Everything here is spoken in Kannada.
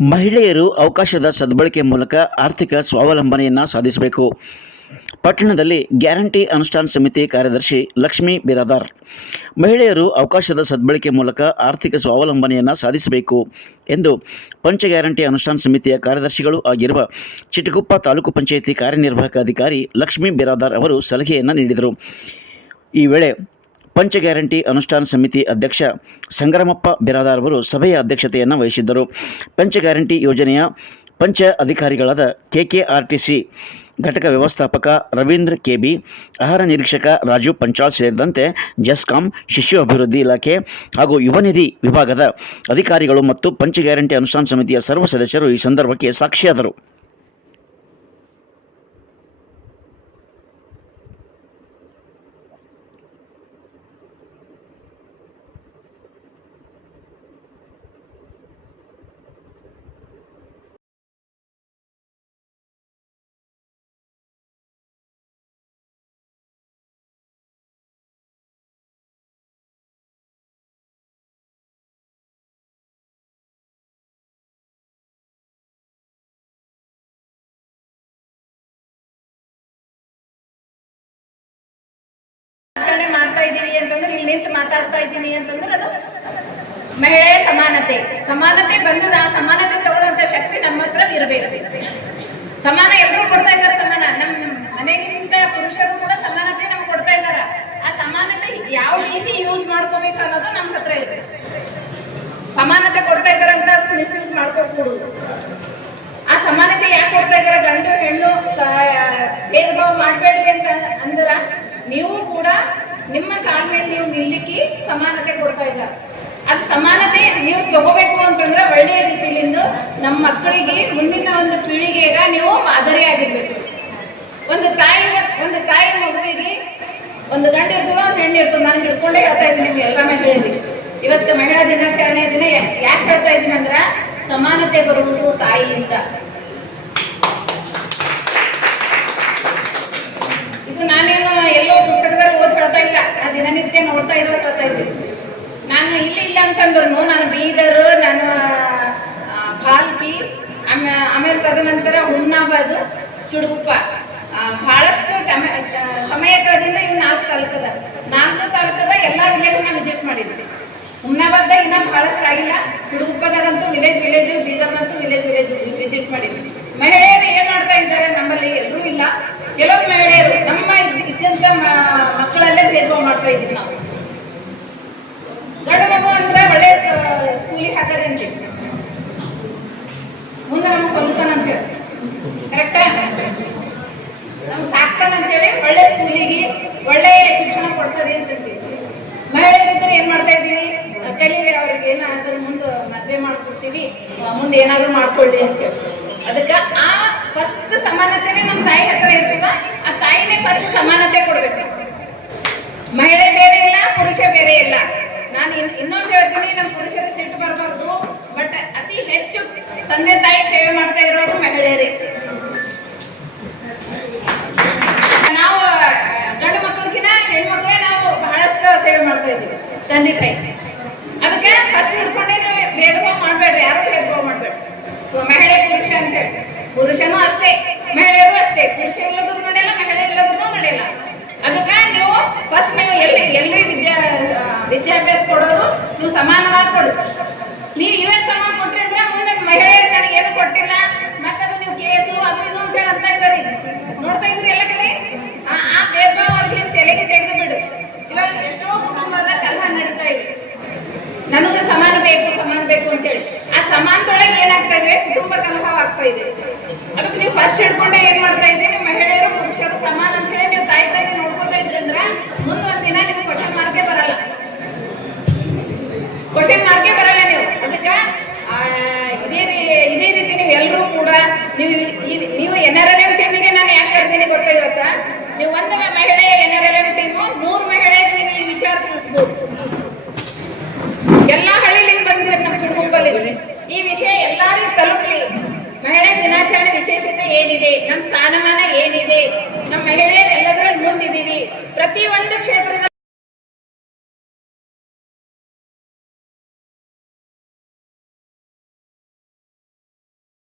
ಮಹಿಳೆಯರು ಅವಕಾಶದ ಸದ್ಬಳಕೆ ಮೂಲಕ ಆರ್ಥಿಕ ಸ್ವಾವಲಂಬನೆಯನ್ನು ಸಾಧಿಸಬೇಕು. ಪಟ್ಟಣದಲ್ಲಿ ಗ್ಯಾರಂಟಿ ಅನುಷ್ಠಾನ ಸಮಿತಿ ಕಾರ್ಯದರ್ಶಿ ಲಕ್ಷ್ಮೀ ಬಿರಾದಾರ್. ಮಹಿಳೆಯರು ಅವಕಾಶದ ಸದ್ಬಳಕೆ ಮೂಲಕ ಆರ್ಥಿಕ ಸ್ವಾವಲಂಬನೆಯನ್ನು ಸಾಧಿಸಬೇಕು ಎಂದು ಪಂಚ ಗ್ಯಾರಂಟಿ ಅನುಷ್ಠಾನ ಸಮಿತಿಯ ಕಾರ್ಯದರ್ಶಿಗಳು ಆಗಿರುವ ಚಿಟಗುಪ್ಪ ತಾಲೂಕು ಪಂಚಾಯಿತಿ ಕಾರ್ಯನಿರ್ವಾಹಕ ಅಧಿಕಾರಿ ಲಕ್ಷ್ಮೀ ಬಿರಾದಾರ್ ಅವರು ಸಲಹೆಯನ್ನು ನೀಡಿದರು. ಈ ವೇಳೆ ಪಂಚ ಗ್ಯಾರಂಟಿ ಅನುಷ್ಠಾನ ಸಮಿತಿ ಅಧ್ಯಕ್ಷ ಸಂಗ್ರಾಮಪ್ಪ ಬಿರಾದಾರ್ ಅವರು ಸಭೆಯ ಅಧ್ಯಕ್ಷತೆಯನ್ನು ವಹಿಸಿದ್ದರು. ಪಂಚ ಗ್ಯಾರಂಟಿ ಯೋಜನೆಯ ಪಂಚ ಅಧಿಕಾರಿಗಳಾದ KKRTC ಘಟಕ ವ್ಯವಸ್ಥಾಪಕ ರವೀಂದ್ರ KB, ಆಹಾರ ನಿರೀಕ್ಷಕ ರಾಜು ಪಂಚಾಳ್ ಸೇರಿದಂತೆ ಜೆಸ್ಕಾಂ, ಶಿಶು ಅಭಿವೃದ್ಧಿ ಇಲಾಖೆ ಹಾಗೂ ಯುವ ನಿಧಿ ವಿಭಾಗದ ಅಧಿಕಾರಿಗಳು ಮತ್ತು ಪಂಚ ಗ್ಯಾರಂಟಿ ಅನುಷ್ಠಾನ ಸಮಿತಿಯ ಸರ್ವ ಸದಸ್ಯರು ಈ ಸಂದರ್ಭಕ್ಕೆ ಸಾಕ್ಷಿಯಾದರು. ಮಾಡ್ತಾ ಇದೀವಿ ಅಂತಂದ್ರೆ ಇಲ್ಲಿ ನಿಂತು ಮಾತಾಡ್ತಾ ಇದ್ದೀನಿ ಅಂತಂದ್ರೆ ಅದು ಮಹಿಳೆಯ ಸಮಾನತೆ ಬಂದದ. ಆ ಸಮಾನತೆ ತಗೊಳ್ಳುವಂತ ಶಕ್ತಿ ನಮ್ಮ ಹತ್ರ ಇರಬೇಕು. ಸಮಾನ ಎಲ್ಲರೂ ಕೊಡ್ತಾ ಇದ್ದಾರೆ. ಸಮಾನ ನಮ್ಮ ಮನೆಗಿಂತ ಪುರುಷರು ಕೂಡ ಸಮಾನತೆ ನಮ್ಗೆ ಕೊಡ್ತಾ ಇದ್ದಾರೆ. ಆ ಸಮಾನತೆ ಯಾವ ರೀತಿ ಯೂಸ್ ಮಾಡ್ಕೋಬೇಕು ಅನ್ನೋದು ನಮ್ಮ ಹತ್ರ ಇದೆ. ಸಮಾನತೆ ಕೊಡ್ತಾ ಇದ್ದಾರೆ ಅಂತ ಅದಕ್ಕೆ ಮಿಸ್ಯೂಸ್ ಮಾಡ್ಕೊಡ್ಕೂಡುದು. ಆ ಸಮಾನತೆ ಯಾಕೆ ಕೊಡ್ತಾ ಇದ್ದಾರೆ? ಗಂಡು ಹೆಣ್ಣು ಭೇದ ಭಾವ ಮಾಡಬೇಡ್ರಿ ಅಂತ ಅಂದ್ರ ನೀವು ಕೂಡ ನಿಮ್ಮ ಕಾಲ ಮೇಲೆ ನೀವು ನಿಲ್ಲಿಕ್ಕೆ ಸಮಾನತೆ ಕೊಡ್ತಾ ಇದ್ದಾರೆ. ಅದು ಸಮಾನತೆ ನೀವು ತಗೋಬೇಕು ಅಂತಂದ್ರೆ ಒಳ್ಳೆಯ ರೀತಿಯಿಂದ ನಮ್ಮ ಮಕ್ಕಳಿಗೆ ಮುಂದಿನ ಒಂದು ಪೀಳಿಗೆಗ ನೀವು ಮಾದರಿ ಆಗಿರ್ಬೇಕು. ಒಂದು ತಾಯಿ ಮಗುವಿಗೆ ಒಂದು ಗಂಡು ಇರ್ತದ, ಒಂದು ಹೆಣ್ಣು ಇರ್ತದ. ನಾನು ಹಿಡ್ಕೊಂಡೇ ಹೇಳ್ತಾ ಇದ್ದೀನಿ ನಿಮ್ಗೆ ಎಲ್ಲ ಮಹಿಳೆಯರಿಗೆ. ಇವತ್ತು ಮಹಿಳಾ ದಿನಾಚರಣೆಯ ದಿನ ಯಾಕೆ ಹೇಳ್ತಾ ಇದ್ದೀನಿ ಅಂದ್ರೆ ಸಮಾನತೆ ಬರುವುದು ತಾಯಿಯಿಂದ. ಇದು ನಾನೇನು ಎಲ್ಲೋ ಪುಸ್ತಕದಲ್ಲಿ ಓದಿ ಹೇಳ್ತಾ ಇಲ್ಲ, ನಾ ದಿನನಿತ್ಯ ನೋಡ್ತಾ ಇರೋದು ಹೇಳ್ತಾ ಇದ್ದೀನಿ. ನಾನು ಇಲ್ಲ ಅಂತಂದ್ರು ನಾನು ಬೀದರ್, ನಾನು ಭಾಲ್ಕಿ, ಆಮೇಲೆ ತದನಂತರ ಹುಮ್ನಾಬಾದ್, ಚಿಟಗುಪ್ಪ ಬಹಳಷ್ಟು ಸಮಯ ಕಳೆದಿಂದ ಇವು 4 ತಾಲೂಕದ ಎಲ್ಲ ವಿಲೇಜ್ ನಾ ವಿಸಿಟ್ ಮಾಡಿದ್ವಿ. ಹುಮ್ನಾಬಾದ್ದಾಗ ಇನ್ನೂ ಬಹಳಷ್ಟು ಆಗಿಲ್ಲ. ಚಿಟಗುಪ್ಪದಾಗಂತೂ ವಿಲೇಜ್, ಬೀದರ್ನಂತೂ ವಿಲೇಜ್ ವಿಸಿಟ್ ಮಾಡಿದ್ವಿ. ಮಹಿಳೆಯರು ಏನ್ ಮಾಡ್ತಾ ಇದ್ದಾರೆ ನಮ್ಮಲ್ಲಿ? ಎಲ್ಲರೂ ಇಲ್ಲ, ಕೆಲವು ಮಹಿಳೆಯರು ನಮ್ಮ ಇದ್ದಂತ ಮಕ್ಕಳಲ್ಲೇ ಭೇದ ಭಾವ ಮಾಡ್ತಾ ಇದ್ದೀವಿ ನಾವು. ಗಂಡು ಮಗು ಅಂದ್ರೆ ಒಳ್ಳೆ ಸ್ಕೂಲಿಗೆ ಹಾಕರಿ ಅಂತೀವಿ, ಮುಂದೆ ನಮಗೆ ಸೊಲ್ತಾನ ಅಂತೇಳಿ, ಕರೆಕ್ಟಾ? ನಮ್ಗೆ ಸಾಕ್ತಾನ ಅಂತೇಳಿ ಒಳ್ಳೆ ಸ್ಕೂಲಿಗೆ ಒಳ್ಳೆ ಶಿಕ್ಷಣ ಕೊಡ್ಸರಿ ಅಂತೀವಿ. ಮಹಿಳೆಯರಿದ್ದರೆ ಏನ್ ಮಾಡ್ತಾ ಇದ್ದೀವಿ? ಕಲೀರಿ, ಅವ್ರಿಗೆ ಏನಾದ್ರೂ ಮುಂದೆ ಮದುವೆ ಮಾಡ್ಕೊಡ್ತೀವಿ, ಮುಂದೆ ಏನಾದ್ರು ಮಾಡ್ಕೊಳ್ಳಿ ಅಂತೇಳಿ. ಅದಕ್ಕೆ ಆ ಫಸ್ಟ್ ಸಮಾನತೆನೇ ನಮ್ಮ ತಾಯಿ ಹತ್ರ ಇರ್ತದ. ಆ ತಾಯಿನೇ ಫಸ್ಟ್ ಸಮಾನತೆ ಕೊಡ್ಬೇಕು. ಮಹಿಳೆ ಬೇರೆ ಇಲ್ಲ, ಪುರುಷ ಬೇರೆ ಇಲ್ಲ. ನಾನು ಇನ್ನೊಂದು ಹೇಳ್ತೀನಿ, ನಮ್ಮ ಪುರುಷರಿಗೆ ಸಿಟ್ಟು ಬರಬಾರ್ದು, ಬಟ್ ಅತಿ ಹೆಚ್ಚು ತಂದೆ ತಾಯಿ ಸೇವೆ ಮಾಡ್ತಾ ಇರೋದು ಮಹಿಳೆಯರೇ. ನಾವು ಗಂಡು ಮಕ್ಕಳಿಗಿನ ಹೆಣ್ಮಕ್ಳೇ ನಾವು ಬಹಳಷ್ಟು ಸೇವೆ ಮಾಡ್ತಾ ಇದ್ದೀವಿ ತಂದೆ ತಾಯಿ. ಅದಕ್ಕೆ ಫಸ್ಟ್ ಹಿಡ್ಕೊಂಡೇ ನೀವು ಭೇದ ಭಾವ ಮಾಡಬೇಡ್ರಿ, ಯಾರು ಭೇದ ಭಾವ ಮಾಡಬೇಡ್ರಿ. ಮಹಿಳೆ ಪುರುಷ ಅಂತ ಹೇಳಿ, ಪುರುಷನೂ ಅಷ್ಟೇ ಮಹಿಳೆಯರು ಅಷ್ಟೇ. ಪುರುಷ ಇಲ್ಲದ್ರು ನಡೆಯಲ್ಲ, ಮಹಿಳೆ ಇಲ್ಲದ್ರು ನಡೆಯಲ್ಲ. ಅದಕ್ಕೆ ನೀವು ಫಸ್ಟ್ ನೀವು ಎಲ್ಲಿ ವಿದ್ಯಾಭ್ಯಾಸ ಕೊಡೋದು ನೀವು ಸಮಾನವಾಗಿ ಕೊಡಿ. ನೀವು ಇವಾಗ ಸಮಾನ ಕೊಟ್ರಿ ಅಂದ್ರೆ ಮುಂದೆ ಮಹಿಳೆಯರು ನನಗೆ ಏನು ಕೊಟ್ಟಿಲ್ಲ, ಮತ್ತದು ನೀವು ಕೇಸು ಅದು ಇದು ಅಂತ ಹೇಳಿ ಅಂತ ಇದ್ದಾರೆ. ನೋಡ್ತಾ ಇದ್ರಿ ಎಲ್ಲ ಕಡೆ. ಆ ಭೇದ ಭಾವ ಅವ್ರಿಗೆ ತೆಲೆಗೆ ತೆಗೆದು ಬಿಡ್ರಿ. ಇವಾಗ ಎಷ್ಟೋ ಕುಟುಂಬದ ಕಲಹ ನಡೀತಾ ಇವೆ. ನನಗೆ ಸಮಾನ ಬೇಕು ಅಂತೇಳಿ. ಆ ಸಮಾನದೊಳಗೆ ಏನಾಗ್ತಾ ಇದೆ? ಕುಟುಂಬ ಕಲಹವಾಗ್ತಾ ಇದೆ. ಅದಕ್ಕೆ ನೀವು ಫಸ್ಟ್ ಹಿಡ್ಕೊಂಡೆ ಏನ್ ಮಾಡ್ತಾ ಇದ್ದೀರಿ? ನೀವು ಮಹಿಳೆಯರು ಪುರುಷರು ಸಮಾನ ಅಂತ ಹೇಳಿ ನೀವು ತಾಯಿ ತಂದೆ ನೋಡ್ಕೊತಾ ಇದ್ರಿ ಅಂದ್ರೆ ಮುಂದೊಂದ್ ದಿನ ನೀವು ಕ್ವಶನ್ ಮಾರ್ಕೇ ಬರಲ್ಲ ನೀವು. ಅದಕ್ಕೆ ಇದೇ ರೀತಿ ನೀವು ಎಲ್ಲರೂ ಕೂಡ ನೀವು NRLM ಟೀಮಿಗೆ ನಾನು ಯಾಕೆ ಕರೆದೀನಿ ಗೊತ್ತಾ? ಇವತ್ತ ನೀವು ಒಂದು ಮಹಿಳೆಯ NRLM ಟೀಮು 100 ಮಹಿಳೆಯರಿಗೆ ನೀವು ಈ ವಿಚಾರ ತಿಳಿಸ್ಬೋದು. ಎಲ್ಲಾ ಹಳ್ಳಿಲಿಂದ ಬಂದಿದ್ದಾರೆ ನಮ್ಮ ಚಿಟಗುಪ್ಪಲ್ಲಿ. ಈ ವಿಷಯ ಎಲ್ಲರಿಗೂ ತಲುಪಲಿ. ಮಹಿಳಾ ದಿನಾಚರಣೆ ವಿಶೇಷತೆ ಏನಿದೆ, ನಮ್ಮ ಸ್ಥಾನಮಾನ ಏನಿದೆ, ನಮ್ಮ ಮಹಿಳೆಯರು ಎಲ್ಲದರಲ್ಲಿ ಮುಂದಿದ್ದೀವಿ. ಪ್ರತಿಯೊಂದು ಕ್ಷೇತ್ರದ